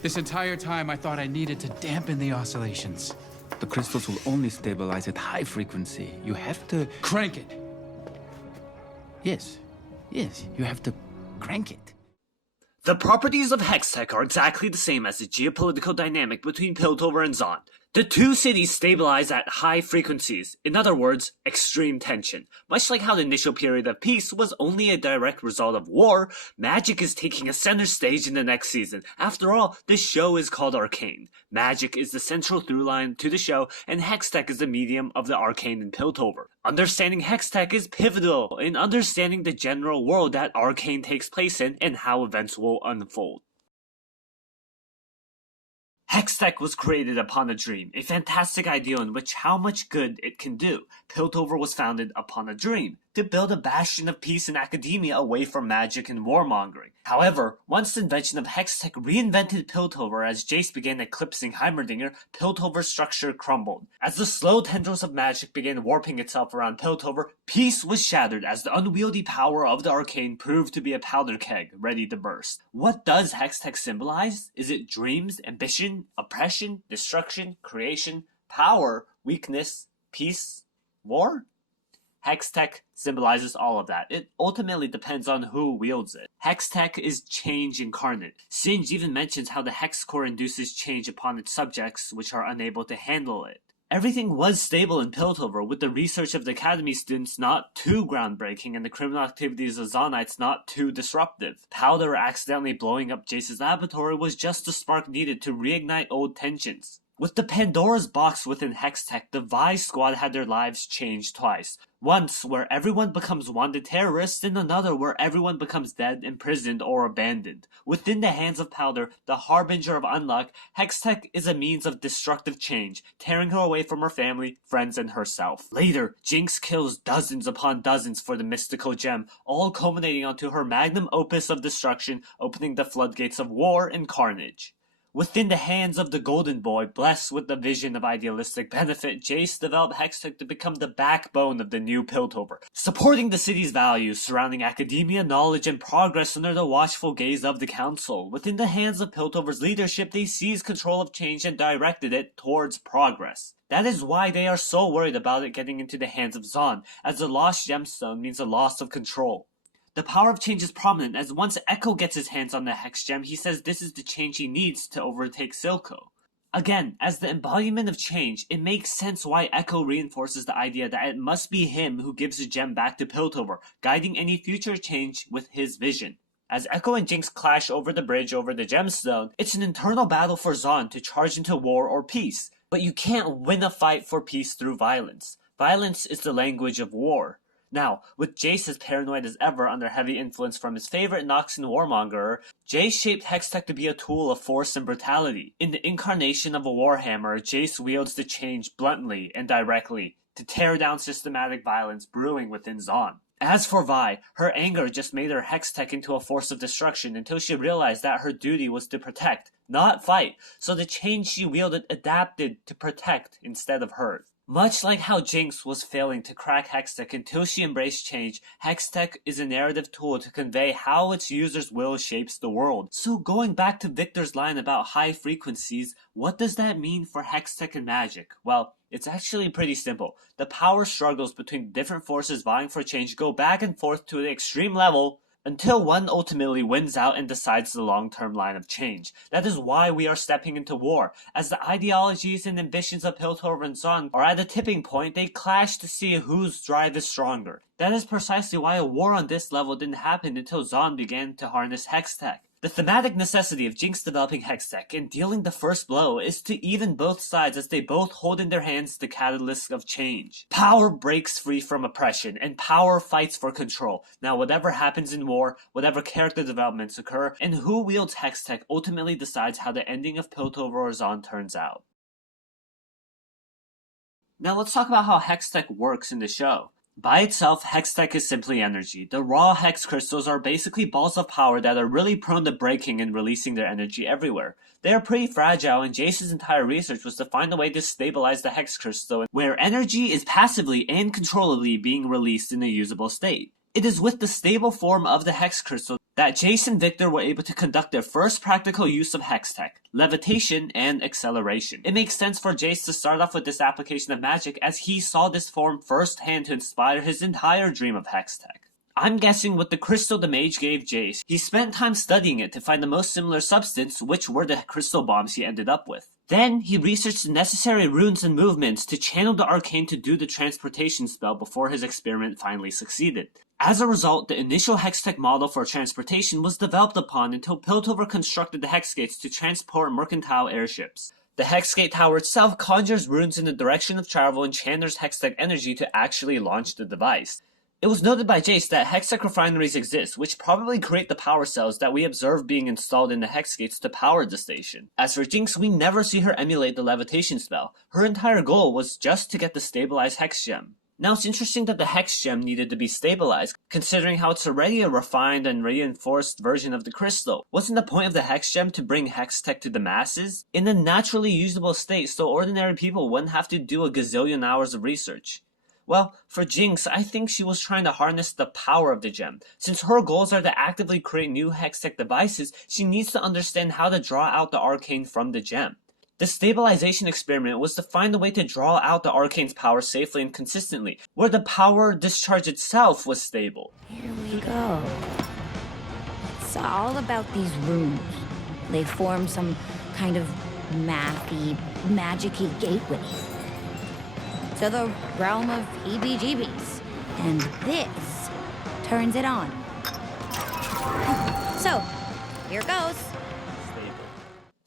This entire time I thought I needed to dampen the oscillations. The crystals will only stabilize at high frequency. You have to... Crank it! Yes, you have to crank it. The properties of Hextech are exactly the same as the geopolitical dynamic between Piltover and Zon. The two cities stabilize at high frequencies, in other words, extreme tension. Much like how the initial period of peace was only a direct result of war, magic is taking a center stage in the next season. After all, the show is called Arcane. Magic is the central through line to the show, and Hextech is the medium of the Arcane in Piltover. Understanding Hextech is pivotal in understanding the general world that Arcane takes place in and how events will unfold. Hextech was created upon a dream, a fantastic ideal in which how much good it can do. Piltover was founded upon a dream, to build a bastion of peace in academia away from magic and warmongering. However, once the invention of Hextech reinvented Piltover as Jace began eclipsing Heimerdinger, Piltover's structure crumbled. As the slow tendrils of magic began warping itself around Piltover, peace was shattered as the unwieldy power of the arcane proved to be a powder keg, ready to burst. What does Hextech symbolize? Is it dreams, ambition, oppression, destruction, creation, power, weakness, peace, war? Hextech symbolizes all of that. It ultimately depends on who wields it. Hextech is change incarnate. Singe even mentions how the hexcore induces change upon its subjects which are unable to handle it. Everything was stable in Piltover, with the research of the Academy students not too groundbreaking and the criminal activities of Zonites not too disruptive. Powder accidentally blowing up Jace's laboratory was just the spark needed to reignite old tensions. With the Pandora's box within Hextech, the Vi squad had their lives changed twice. Once where everyone becomes wanted terrorists, and another where everyone becomes dead, imprisoned, or abandoned. Within the hands of Powder, the harbinger of unluck, Hextech is a means of destructive change, tearing her away from her family, friends, and herself. Later, Jinx kills dozens upon dozens for the mystical gem, all culminating onto her magnum opus of destruction, opening the floodgates of war and carnage. Within the hands of the Golden Boy, blessed with the vision of idealistic benefit, Jace developed Hextech to become the backbone of the new Piltover, supporting the city's values surrounding academia, knowledge, and progress under the watchful gaze of the Council. Within the hands of Piltover's leadership, they seized control of change and directed it towards progress. That is why they are so worried about it getting into the hands of Zon, as the lost gemstone means a loss of control. The power of change is prominent, as once Echo gets his hands on the Hex Gem, he says this is the change he needs to overtake Silco. Again, as the embodiment of change, it makes sense why Echo reinforces the idea that it must be him who gives the gem back to Piltover, guiding any future change with his vision. As Echo and Jinx clash over the bridge over the gemstone, it's an internal battle for Zon to charge into war or peace. But you can't win a fight for peace through violence. Violence is the language of war. Now, with Jace as paranoid as ever under heavy influence from his favorite Noxian warmongerer, Jace shaped Hextech to be a tool of force and brutality. In the incarnation of a warhammer, Jace wields the change bluntly and directly to tear down systematic violence brewing within Zon. As for Vi, her anger just made her Hextech into a force of destruction until she realized that her duty was to protect, not fight, so the change she wielded adapted to protect instead of hurt. Much like how Jinx was failing to crack Hextech until she embraced change, Hextech is a narrative tool to convey how its user's will shapes the world. So going back to Viktor's line about high frequencies, what does that mean for Hextech and magic? Well, it's actually pretty simple. The power struggles between different forces vying for change go back and forth to an extreme level, until one ultimately wins out and decides the long-term line of change. That is why we are stepping into war. As the ideologies and ambitions of Piltover and Zon are at a tipping point, they clash to see whose drive is stronger. That is precisely why a war on this level didn't happen until Zon began to harness Hextech. The thematic necessity of Jinx developing Hextech and dealing the first blow is to even both sides as they both hold in their hands the catalyst of change. Power breaks free from oppression, and power fights for control. Now whatever happens in war, whatever character developments occur, and who wields Hextech ultimately decides how the ending of Piltover or Zon turns out. Now let's talk about how Hextech works in the show. By itself, Hextech is simply energy. The raw hex crystals are basically balls of power that are really prone to breaking and releasing their energy everywhere. They are pretty fragile, and Jace's entire research was to find a way to stabilize the hex crystal where energy is passively and controllably being released in a usable state. It is with the stable form of the hex crystal that Jace and Viktor were able to conduct their first practical use of Hextech, levitation and acceleration. It makes sense for Jace to start off with this application of magic as he saw this form firsthand to inspire his entire dream of Hextech. I'm guessing with the crystal the mage gave Jace, he spent time studying it to find the most similar substance, which were the crystal bombs he ended up with. Then, he researched the necessary runes and movements to channel the arcane to do the transportation spell before his experiment finally succeeded. As a result, the initial Hextech model for transportation was developed upon until Piltover constructed the Hex Gates to transport mercantile airships. The Hex Gate Tower itself conjures runes in the direction of travel and channels Hextech energy to actually launch the device. It was noted by Jace that Hextech refineries exist, which probably create the power cells that we observe being installed in the Hex Gates to power the station. As for Jinx, we never see her emulate the levitation spell. Her entire goal was just to get the stabilized Hex Gem. Now it's interesting that the Hex Gem needed to be stabilized, considering how it's already a refined and reinforced version of the crystal. Wasn't the point of the Hex Gem to bring Hextech to the masses? In a naturally usable state so ordinary people wouldn't have to do a gazillion hours of research. Well, for Jinx, I think she was trying to harness the power of the gem. Since her goals are to actively create new Hextech devices, she needs to understand how to draw out the arcane from the gem. The stabilization experiment was to find a way to draw out the arcane's power safely and consistently, where the power discharge itself was stable. Here we go. It's all about these runes. They form some kind of mathy, magic-y gateway to the realm of heebie-jeebies. And this turns it on. So, here goes.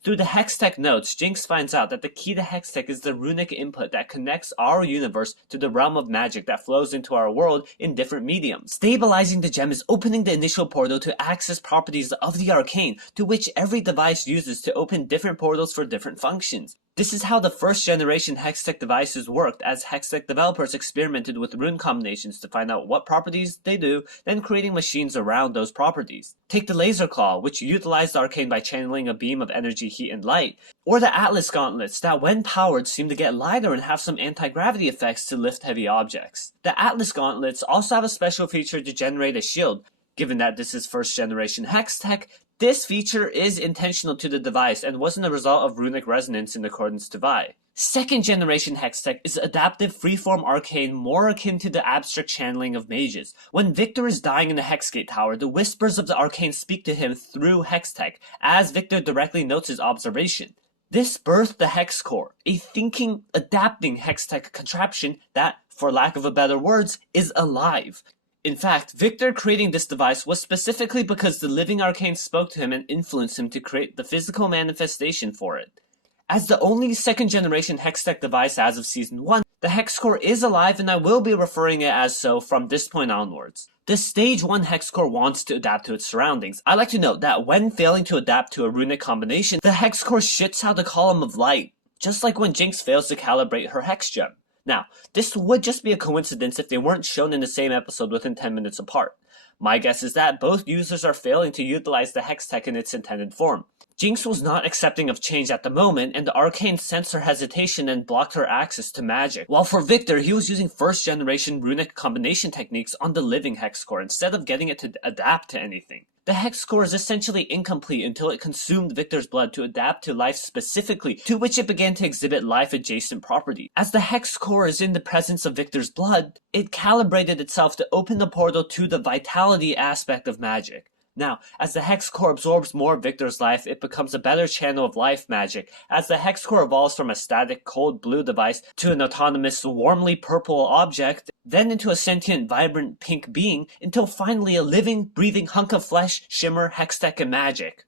Through the Hextech notes, Jinx finds out that the key to Hextech is the runic input that connects our universe to the realm of magic that flows into our world in different mediums. Stabilizing the gem is opening the initial portal to access properties of the arcane, to which every device uses to open different portals for different functions. This is how the first generation Hextech devices worked, as Hextech developers experimented with rune combinations to find out what properties they do, then creating machines around those properties. Take the laser claw, which utilized the arcane by channeling a beam of energy, heat, and light, or the Atlas gauntlets that when powered seem to get lighter and have some anti-gravity effects to lift heavy objects. The Atlas gauntlets also have a special feature to generate a shield. Given that this is first generation Hextech, this feature is intentional to the device and wasn't a result of runic resonance in accordance to Vi. Second generation Hextech is adaptive freeform arcane more akin to the abstract channeling of mages. When Viktor is dying in the Hexgate Tower, the whispers of the arcane speak to him through Hextech, as Viktor directly notes his observation. This birthed the hexcore, a thinking, adapting Hextech contraption that, for lack of a better words, is alive. In fact, Viktor creating this device was specifically because the living arcane spoke to him and influenced him to create the physical manifestation for it. As the only second generation Hextech device as of Season 1, the hexcore is alive and I will be referring it as so from this point onwards. The Stage 1 hexcore wants to adapt to its surroundings. I like to note that when failing to adapt to a runic combination, the hexcore shits out a column of light, just like when Jinx fails to calibrate her hex gem. Now, this would just be a coincidence if they weren't shown in the same episode within 10 minutes apart. My guess is that both users are failing to utilize the Hextech in its intended form. Jinx was not accepting of change at the moment, and the arcane sensed her hesitation and blocked her access to magic. While for Viktor, he was using first generation runic combination techniques on the living hexcore instead of getting it to adapt to anything. The hexcore is essentially incomplete until it consumed Viktor's blood to adapt to life specifically, to which it began to exhibit life-adjacent properties. As the hexcore is in the presence of Viktor's blood, it calibrated itself to open the portal to the vitality aspect of magic. Now, as the hexcore absorbs more of Viktor's life, it becomes a better channel of life magic, as the hexcore evolves from a static cold blue device to an autonomous warmly purple object, then into a sentient vibrant pink being, until finally a living, breathing hunk of flesh, shimmer, hextech, and magic.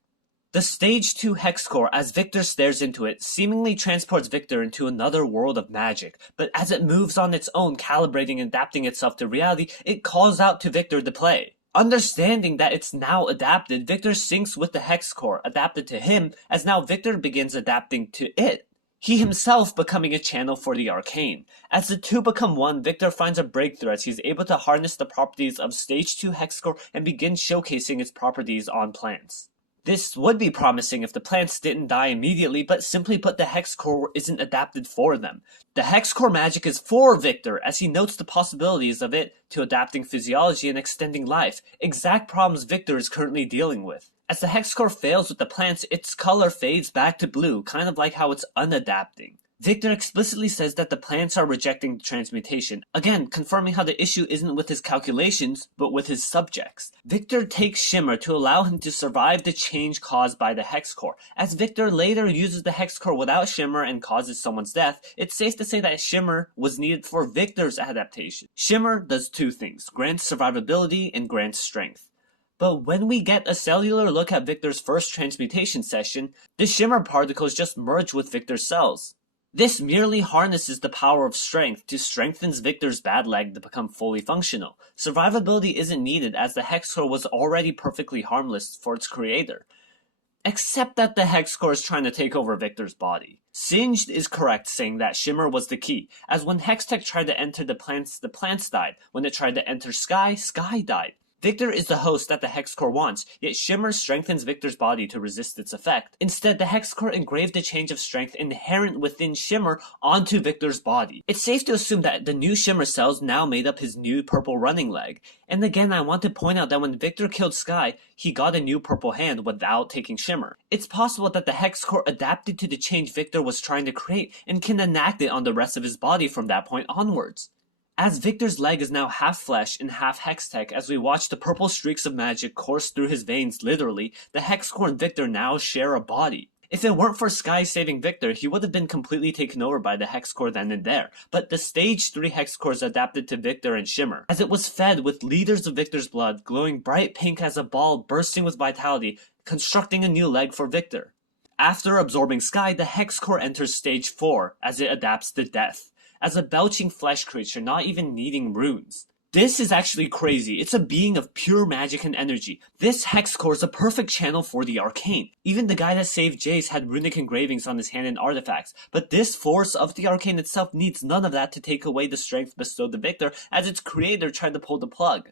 The Stage 2 hexcore, as Viktor stares into it, seemingly transports Viktor into another world of magic, but as it moves on its own, calibrating and adapting itself to reality, it calls out to Viktor to play. Understanding that it's now adapted, Viktor syncs with the hexcore, adapted to him, as now Viktor begins adapting to it. He himself becoming a channel for the arcane. As the two become one, Viktor finds a breakthrough as he's able to harness the properties of Stage 2 hexcore and begin showcasing its properties on plants. This would be promising if the plants didn't die immediately, but simply put, the hexcore isn't adapted for them. The hexcore magic is for Viktor, as he notes the possibilities of it to adapting physiology and extending life, exact problems Viktor is currently dealing with. As the hexcore fails with the plants, its color fades back to blue, kind of like how it's unadapting. Viktor explicitly says that the plants are rejecting the transmutation, again confirming how the issue isn't with his calculations, but with his subjects. Viktor takes Shimmer to allow him to survive the change caused by the hexcore. As Viktor later uses the hexcore without Shimmer and causes someone's death, it's safe to say that Shimmer was needed for Viktor's adaptation. Shimmer does two things, grants survivability and grants strength. But when we get a cellular look at Viktor's first transmutation session, the Shimmer particles just merge with Viktor's cells. This merely harnesses the power of strength to strengthen Viktor's bad leg to become fully functional. Survivability isn't needed as the hexcore was already perfectly harmless for its creator. Except that the hexcore is trying to take over Viktor's body. Singed is correct saying that Shimmer was the key, as when Hextech tried to enter the plants died. When it tried to enter Sky died. Viktor is the host that the hexcore wants, yet Shimmer strengthens Viktor's body to resist its effect. Instead, the hexcore engraved a change of strength inherent within Shimmer onto Viktor's body. It's safe to assume that the new Shimmer cells now made up his new purple running leg. And again, I want to point out that when Viktor killed Sky, he got a new purple hand without taking Shimmer. It's possible that the hexcore adapted to the change Viktor was trying to create and can enact it on the rest of his body from that point onwards. As Viktor's leg is now half flesh and half hextech, as we watch the purple streaks of magic course through his veins literally, the hexcore and Viktor now share a body. If it weren't for Sky saving Viktor, he would have been completely taken over by the hexcore then and there, but the stage 3 hexcores adapted to Viktor and Shimmer, as it was fed with liters of Viktor's blood, glowing bright pink as a ball bursting with vitality, constructing a new leg for Viktor. After absorbing Sky, the hexcore enters stage 4, as it adapts to death. As a belching flesh creature, not even needing runes. This is actually crazy. It's a being of pure magic and energy. This hexcore is a perfect channel for the arcane. Even the guy that saved Jace had runic engravings on his hand and artifacts, but this force of the arcane itself needs none of that to take away the strength bestowed to Viktor as its creator tried to pull the plug.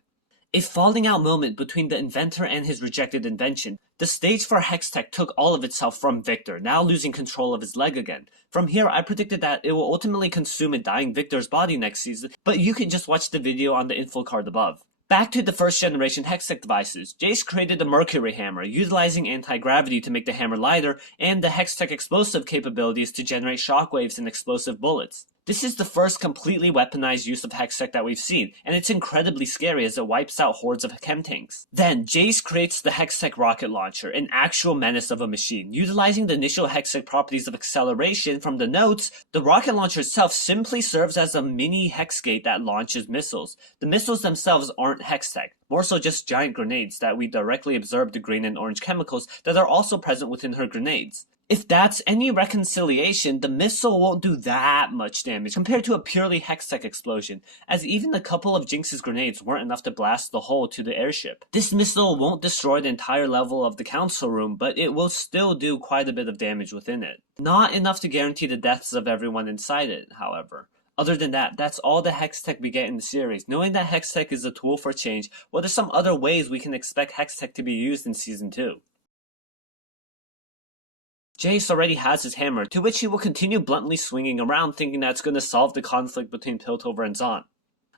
A falling out moment between the inventor and his rejected invention. The stage for Hextech took all of itself from Viktor, now losing control of his leg again. From here, I predicted that it will ultimately consume a dying Viktor's body next season, but you can just watch the video on the info card above. Back to the first generation Hextech devices, Jace created the Mercury Hammer, utilizing anti-gravity to make the hammer lighter, and the Hextech explosive capabilities to generate shockwaves and explosive bullets. This is the first completely weaponized use of Hextech that we've seen, and it's incredibly scary as it wipes out hordes of chem tanks. Then, Jace creates the Hextech rocket launcher, an actual menace of a machine. Utilizing the initial Hextech properties of acceleration from the notes, the rocket launcher itself simply serves as a mini Hexgate that launches missiles. The missiles themselves aren't Hextech, more so just giant grenades that we directly absorb the green and orange chemicals that are also present within her grenades. If that's any reconciliation, the missile won't do that much damage compared to a purely Hextech explosion, as even a couple of Jinx's grenades weren't enough to blast the hole to the airship. This missile won't destroy the entire level of the council room, but it will still do quite a bit of damage within it. Not enough to guarantee the deaths of everyone inside it, however. Other than that, that's all the Hextech we get in the series. Knowing that Hextech is a tool for change, what are some other ways we can expect Hextech to be used in Season 2? Jace already has his hammer, to which he will continue bluntly swinging around thinking that it's going to solve the conflict between Piltover and Zahn.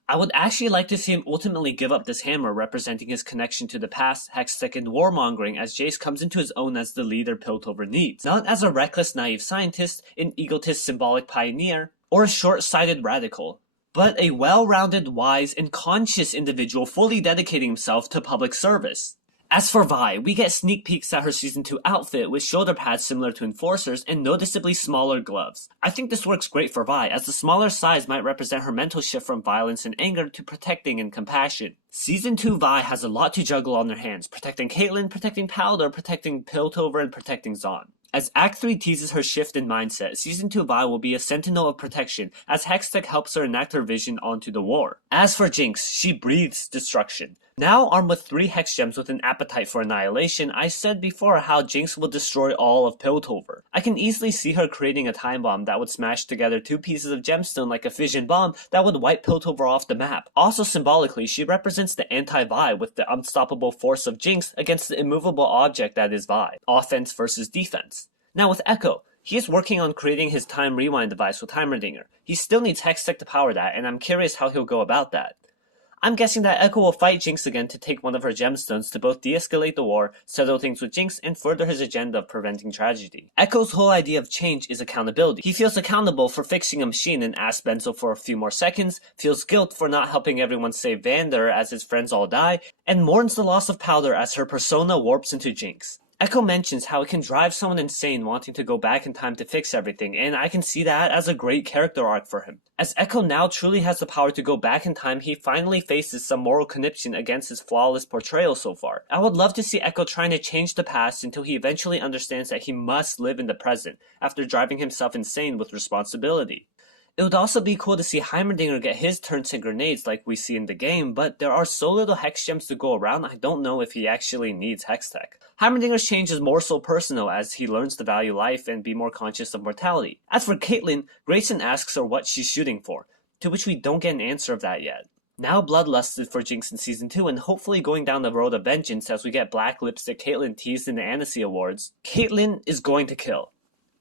I would actually like to see him ultimately give up this hammer, representing his connection to the past, Hextech, and warmongering as Jace comes into his own as the leader Piltover needs. Not as a reckless, naive scientist, an egotist, symbolic pioneer, or a short-sighted radical, but a well-rounded, wise, and conscious individual fully dedicating himself to public service. As for Vi, we get sneak peeks at her Season 2 outfit with shoulder pads similar to Enforcer's and noticeably smaller gloves. I think this works great for Vi, as the smaller size might represent her mental shift from violence and anger to protecting and compassion. Season 2 Vi has a lot to juggle on their hands, protecting Caitlyn, protecting Powder, protecting Piltover, and protecting Zahn. As Act 3 teases her shift in mindset, Season 2 Vi will be a sentinel of protection, as Hextech helps her enact her vision onto the war. As for Jinx, she breathes destruction. Now armed with 3 hex gems with an appetite for annihilation, I said before how Jinx will destroy all of Piltover. I can easily see her creating a time bomb that would smash together 2 pieces of gemstone like a fission bomb that would wipe Piltover off the map. Also symbolically, she represents the anti-Vi with the unstoppable force of Jinx against the immovable object that is Vi. Offense versus defense. Now with Echo, he is working on creating his time rewind device with Heimerdinger. He still needs Hextech to power that, and I'm curious how he'll go about that. I'm guessing that Echo will fight Jinx again to take one of her gemstones to both de-escalate the war, settle things with Jinx, and further his agenda of preventing tragedy. Echo's whole idea of change is accountability. He feels accountable for fixing a machine and asks Benzo for a few more seconds, feels guilt for not helping everyone save Vander as his friends all die, and mourns the loss of Powder as her persona warps into Jinx. Echo mentions how it can drive someone insane wanting to go back in time to fix everything, and I can see that as a great character arc for him. As Echo now truly has the power to go back in time, he finally faces some moral conniption against his flawless portrayal so far. I would love to see Echo trying to change the past until he eventually understands that he must live in the present, after driving himself insane with responsibility. It would also be cool to see Heimerdinger get his turns to grenades like we see in the game, but there are so little hex gems to go around, I don't know if he actually needs Hextech. Heimerdinger's change is more so personal as he learns to value life and be more conscious of mortality. As for Caitlyn, Grayson asks her what she's shooting for, to which we don't get an answer of that yet. Now bloodlusted for Jinx in Season 2 and hopefully going down the road of vengeance as we get Black Lipstick Caitlyn teased in the Annecy Awards, Caitlyn is going to kill.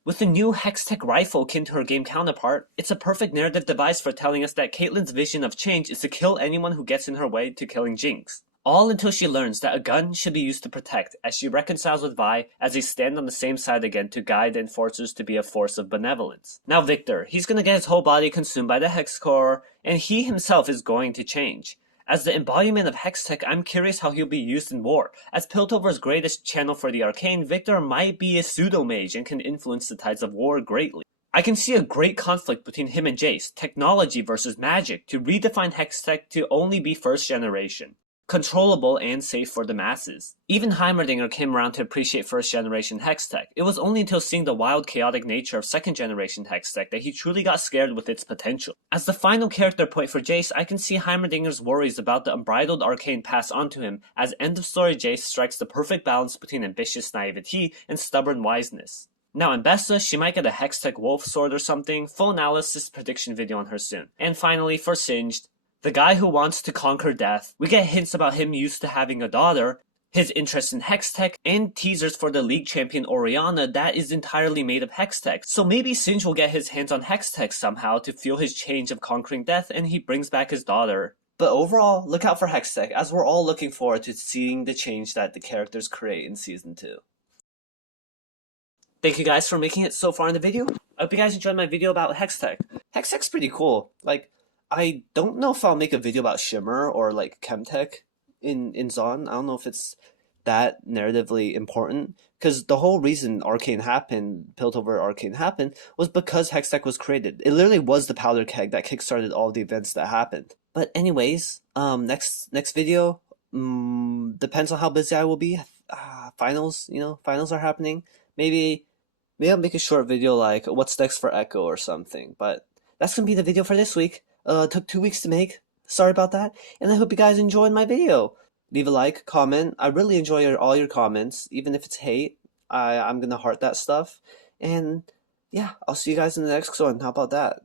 With the new Hextech rifle akin to her game counterpart, it's a perfect narrative device for telling us that Caitlyn's vision of change is to kill anyone who gets in her way to killing Jinx. All until she learns that a gun should be used to protect as she reconciles with Vi as they stand on the same side again to guide the enforcers to be a force of benevolence. Now Viktor, he's gonna get his whole body consumed by the hexcore, and he himself is going to change. As the embodiment of Hextech, I'm curious how he'll be used in war. As Piltover's greatest channel for the arcane, Viktor might be a pseudo-mage and can influence the tides of war greatly. I can see a great conflict between him and Jace, technology versus magic, to redefine Hextech to only be first generation. Controllable and safe for the masses. Even Heimerdinger came around to appreciate first generation Hextech. It was only until seeing the wild chaotic nature of second generation Hextech that he truly got scared with its potential. As the final character point for Jace, I can see Heimerdinger's worries about the unbridled arcane pass onto him as end of story Jace strikes the perfect balance between ambitious naivety and stubborn wiseness. Now in Bessa, she might get a Hextech wolf sword or something, full analysis prediction video on her soon. And finally, for Singed, the guy who wants to conquer death, we get hints about him used to having a daughter, his interest in Hextech, and teasers for the league champion Orianna that is entirely made of Hextech. So maybe Singe will get his hands on Hextech somehow to feel his change of conquering death and he brings back his daughter. But overall, look out for Hextech as we're all looking forward to seeing the change that the characters create in Season 2. Thank you guys for making it so far in the video. I hope you guys enjoyed my video about Hextech. Hextech's pretty cool. I don't know if I'll make a video about Shimmer or Chemtech in Zon. I don't know if it's that narratively important, because the whole reason Arcane happened, Piltover Arcane happened, was because Hextech was created. It literally was the powder keg that kickstarted all the events that happened. But anyways, next video, depends on how busy I will be. Finals are happening. Maybe I'll make a short video like what's next for Echo or something. But that's gonna be the video for this week. Took 2 weeks to make. Sorry about that. And I hope you guys enjoyed my video. Leave a like, comment. I really enjoy all your comments. Even if it's hate, I'm going to heart that stuff. And yeah, I'll see you guys in the next one. How about that?